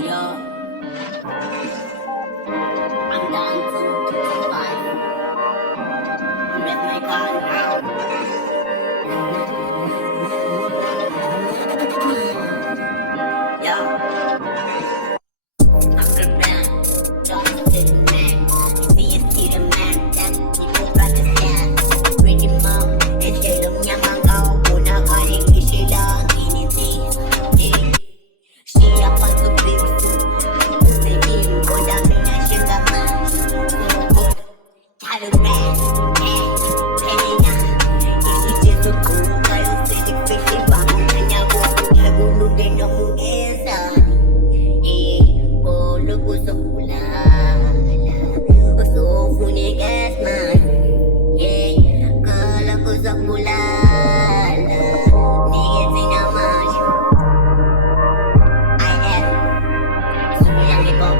Yo, I'm down to survive. Let my gun out. Yo, I'm prepared. Just to the man. See us to the man. That people understand. Pretty mom. It's the lum nhà mang cao. Una kari kishila. Kiniti. Siya pa to bisu. Singing. Wala mina siya naman. Tired of man. Penny na. Isi jisu ko. Kayo silik fishing. Bangon na niya ko. Nagulong din ang mong esa. Ko sa pula Gusto ko ni Gasman Kala ko sa pula Nigit sinaman I am Sulang ikaw